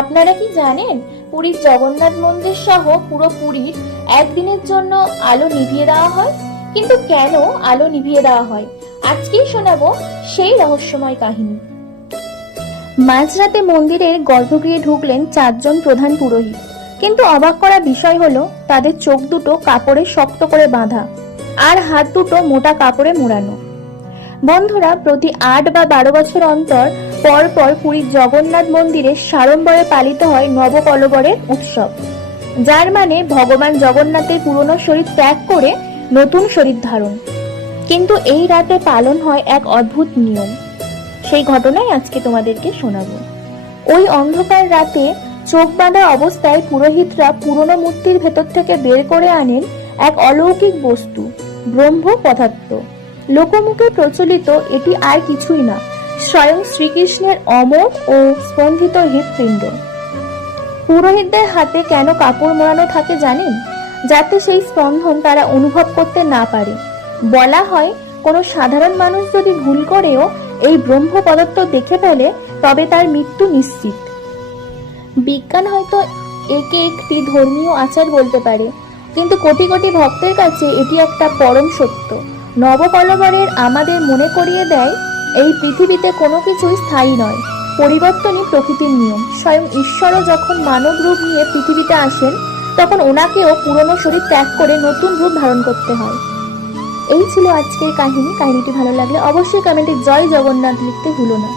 আপনারা কি জানেন পুরীর জগন্নাথ মন্দির সহ পুরো পুরীর একদিনের জন্য আলো নিভিয়ে দেওয়া হয়? কিন্তু কেন আলো নিভিয়ে দেওয়া হয় আজকেই শোনাবো সেই রহস্যময় কাহিনী। মাঝরাতে মন্দিরের গর্ভগৃহে ঢুকলেন 4 জন প্রধান পুরোহিত। কিন্তু অবাক করা বিষয় হলো তাদের চোখ দুটো কাপড়ে শক্ত করে বাঁধা আর হাত দুটো মোটা কাপড়ে মোড়ানো। বন্ধুরা, প্রতি 8 বা 12 বছর অন্তর পর পর পুরীর জগন্নাথ মন্দিরে সাড়ম্বরে পালিত হয় নবকলেবরের উৎসব, যার মানে ভগবান জগন্নাথের পুরনো শরীর ত্যাগ করে নতুন শরীর ধারণ। কিন্তু এই রাতে পালন হয় এক অদ্ভুত নিয়ম। সেই ঘটনাই আজকে তোমাদেরকে শোনাবো। ওই অন্ধকার রাতে চোখ বাঁধা অবস্থায় পুরোহিতরা পুরনো মূর্তির ভেতর থেকে বের করে আনেন এক অলৌকিক বস্তু, ব্রহ্ম পদার্থ। লোকমুখে প্রচলিত এটি আর কিছুই না, স্বয়ং শ্রীকৃষ্ণের অমর ও স্পন্দিত হৃৎপিণ্ড। পুরোহিতদের হাতে কেন কাপড় মোড়ানো থাকে জানেন? যাতে সেই স্পন্দন তারা অনুভব করতে না পারে। বলা হয় কোনো সাধারণ মানুষ যদি ভুল করেও এই ব্রহ্ম পদার্থ দেখে ফেলে তবে তার মৃত্যু নিশ্চিত। বিজ্ঞান হয়তো একে একটি ধর্মীয় আচার বলতে পারে, কিন্তু কোটি কোটি ভক্তের কাছে এটি একটা পরম সত্য। নবকলেবরের আমাদের মনে করিয়ে দেয় এই পৃথিবীতে কোনো কিছুই স্থায়ী নয়, পরিবর্তনই প্রকৃতির নিয়ম। স্বয়ং ঈশ্বরও যখন মানব রূপ নিয়ে পৃথিবীতে আসেন তখন ওনাকেও পুরনো শরীর ত্যাগ করে নতুন রূপ ধারণ করতে হয়। এই ছিল আজকের কাহিনী। কাহিনীটি ভালো লাগলে অবশ্যই কমেন্টে জয় জগন্নাথ লিখতে ভুলো না।